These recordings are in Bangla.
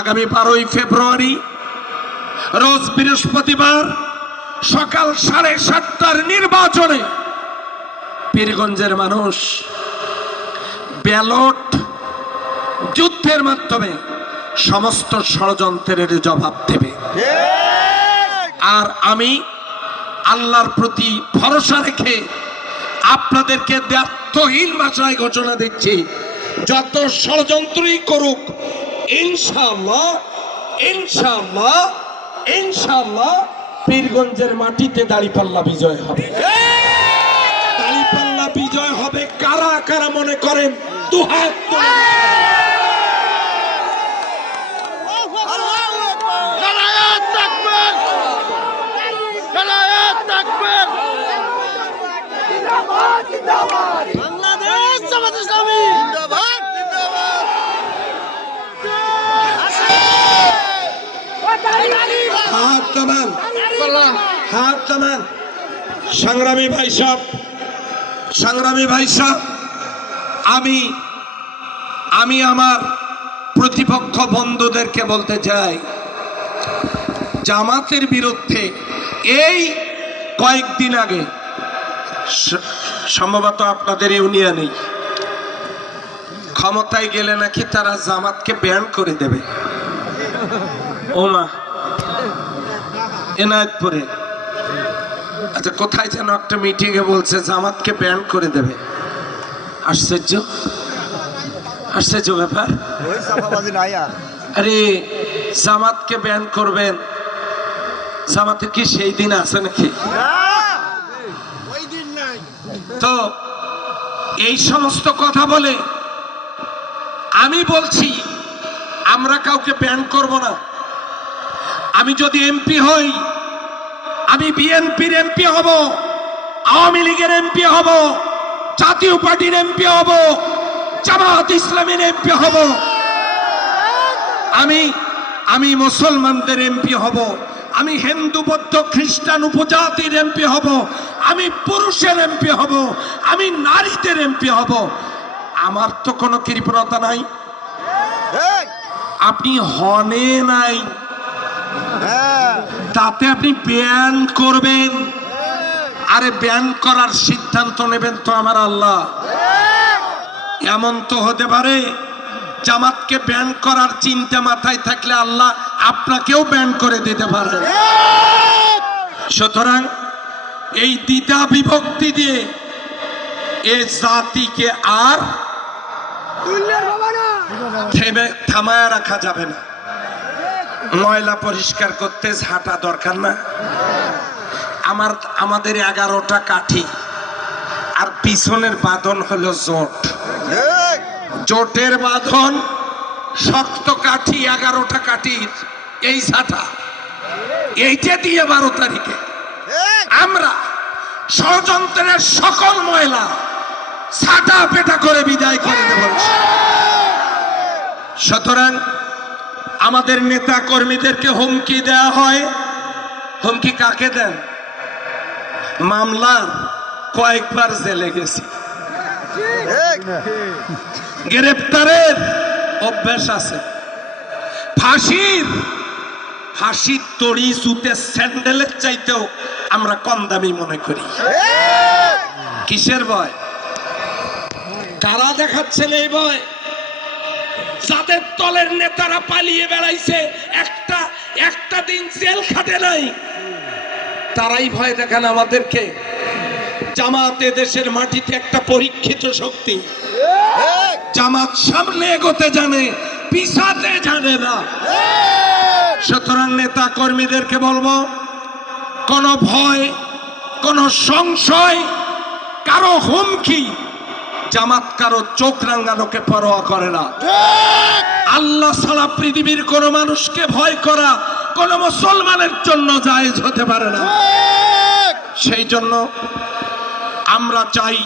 আগামী 12ই ফেব্রুয়ারি রোজ বৃহস্পতিবার সকাল 7:30টার নির্বাচনে পীরগঞ্জের মানুষ ব্যালট যুদ্ধের মাধ্যমে সমস্ত ষড়যন্ত্রের জবাব দেবে। আর আমি আল্লাহর প্রতি ভরসা রেখে আপনাদেরকে দ্ব্যর্থহীন ভাষায় ঘোষণা দিচ্ছি, যত ষড়যন্ত্রই করুক, ইনশাআল্লাহ ইনশাআল্লাহ ইনশাআল্লাহ পীরগঞ্জের মাটিতে দাঁড়িপাল্লা বিজয় হবে। দাঁড়িপাল্লা বিজয় হবে। কারা কারা মনে করেন দুহাত তুলে বাংলাদেশ জামাত ইসলামী জিন্দাবাদ জিন্দাবাদ। হাত নামান, হাত নামান। সংগ্রামী ভাই সাহেব, সংগ্রামী ভাই সাহেব, আমি আমার প্রতিপক্ষ বন্ধুদেরকে বলতে চাই, জামাতের বিরুদ্ধে এই কয়েকদিন আগে সম্ভবত আপনাদের ইউনিয়নেই ক্ষমতায় গেলে নাকি তারা জামাতকে ব্যান করে দেবে। ওমা এনায়েতপুরে, আচ্ছা কোথায় যেন একটা মিটিং এ বলছে জামাতকে ব্যান করে দেবে। আশ্চর্য, আশ্চর্য ব্যাপার। আরে জামাতকে ব্যান করবেন, জামাতে কি সেই দিন আছে নাকি? তো এই সমস্ত কথা বলে আমি বলছি আমরা কাউকে ব্যান করব না। আমি যদি এমপি হই, আমি বিএনপির এমপি হব, আওয়ামী লীগের এমপি হব, জাতীয় পার্টির এমপি হব, জামাত ইসলামীর এমপি হব, আমি মুসলমানদের এমপি হব, আমি হিন্দু বৌদ্ধ খ্রিস্টান উপজাতির এমপি হব, আমি পুরুষের এমপি হব, আমি নারীদের এমপি হব। আমার তো কোনো কৃপণতা নাই, আপনি হনে নাই, তাতে আপনি ব্যান করবেন। আরে ব্যান করার সিদ্ধান্ত নেবেন তো আমার আল্লাহ। এমন তো হতে পারে জামাতকে ব্যান করার চিন্তা মাথায় থাকলে আল্লাহ আপনাকেও ব্যান করে দিতে পারেন। সুতরাং এই দ্বিধা বিভক্তি দিয়ে এ জাতিকে আর থামায় রাখা যাবে না। ময়লা পরিষ্কার করতে ঝাঁটা দরকার না? আমাদের 11টা কাঠি আর পিছনের বাঁধন হলো জোট। জোটের বাঁধন শক্ত কাঠি, 11টা কাঠির এই ঝাঁটা, এইটা দিয়ে 12 তারিখে আমরা ষড়যন্ত্রের সকল ময়লা ছাটা পেটা করে বিদায় করে দেব। সুতরাং আমাদের নেতা কর্মীদেরকে হুমকি দেওয়া হয়। হুমকি কাকে দেন? মামলার কয়েকবার জেলে গেছি, গ্রেপ্তারের অভ্যাস আছে, ফাঁসির তড়ি জুতে স্যান্ডেলের চাইতেও আমরা কম দামি মনে করি। কিসের ভয়? কারা দেখাচ্ছেন এই ভয়? যাদের দলের নেতারা পালিয়ে বেড়াইছে, একটা দিন জেল খাটে নাই, তারাই ভয় দেখান আমাদেরকে। জামাত দেশের মাটিতে একটা পরীক্ষিত শক্তি। জামাত সামনে এগোতে জানে, পিছাতে জানে না। সুতরাং নেতা কর্মীদেরকে বলবো, কোনো ভয়, কোনো সংশয়, কারো হুমকি, জামাত কারো চোখ রাঙানোকে পরোয়া করে না। আল্লাহ ছাড়া পৃথিবীর কোন মানুষকে ভয় করা কোন মুসলমানের জন্য জায়েজ হতে পারে না। সেই জন্য আমরা চাই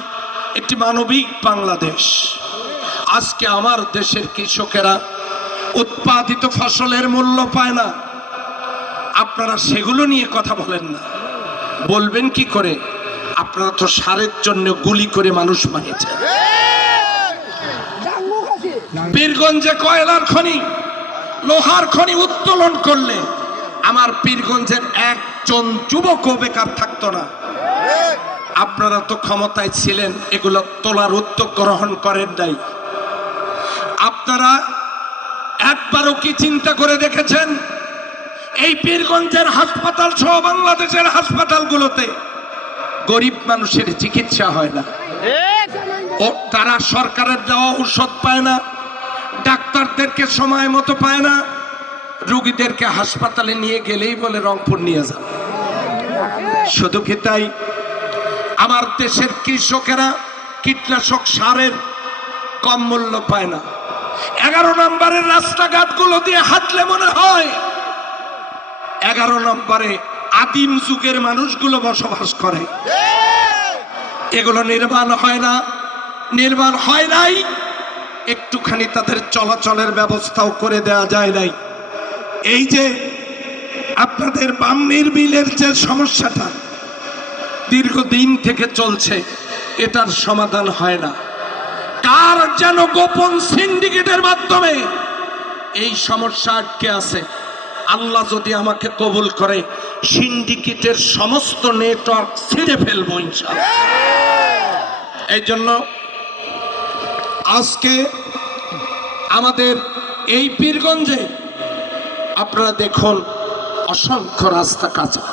একটি মানবিক বাংলাদেশ। আজকে আমার দেশের কৃষকেরা উৎপাদিত ফসলের মূল্য পায় না, আপনারা সেগুলো নিয়ে কথা বলেন না। বলবেন কি করে? আপনারা তো সারের জন্য গুলি করে মানুষ মারিয়েছেন। পীরগঞ্জে কয়লার খনি, লোহার খনি উত্তোলন করলে আমার পীরগঞ্জের একজন যুবকও বেকার থাকতো না। আপনারা তো ক্ষমতায় ছিলেন, এগুলো তোলার উদ্যোগ গ্রহণ করেন নাই। আপনারা একবারও কি চিন্তা করে দেখেছেন এই পীরগঞ্জের হাসপাতাল সহ বাংলাদেশের হাসপাতালগুলোতে গরিব মানুষের চিকিৎসা হয় না? ও তারা সরকারের দেওয়া ঔষধ পায় না, ডাক্তারদেরকে সময় মতো পায় না, রোগীদেরকে হাসপাতালে নিয়ে গেলেই বলে রংপুর নিয়ে যান। শুধু কি তাই, আমার দেশের কৃষকেরা কীটনাশক সারের কম মূল্য পায় না। 11 নম্বরের রাস্তাঘাটগুলো দিয়ে হাঁটলে মনে হয় 11 নম্বরে আদিম যুগের মানুষগুলো বসবাস করে। এগুলো নির্মাণ হয় না, নির্মাণ হয় নাই, একটুখানি তাদের চলাচলের ব্যবস্থাও করে দেওয়া যায় নাই। এই যে আপনাদের বামনির বিলের যে সমস্যাটা দীর্ঘদিন থেকে চলছে, এটার সমাধান হয় না। কার যেন গোপন সিন্ডিকেটের মাধ্যমে এই সমস্যা আটকে আছে। আল্লাহ যদি আমাকে কবুল করে, সিন্ডিকেটের সমস্ত নেটওয়ার্ক ছিঁড়ে ফেলবো ইনশাআল্লাহ। এই জন্য আজকে আমাদের এই পীরগঞ্জে আপনারা দেখুন অসংখ্য রাস্তা কাঁচা।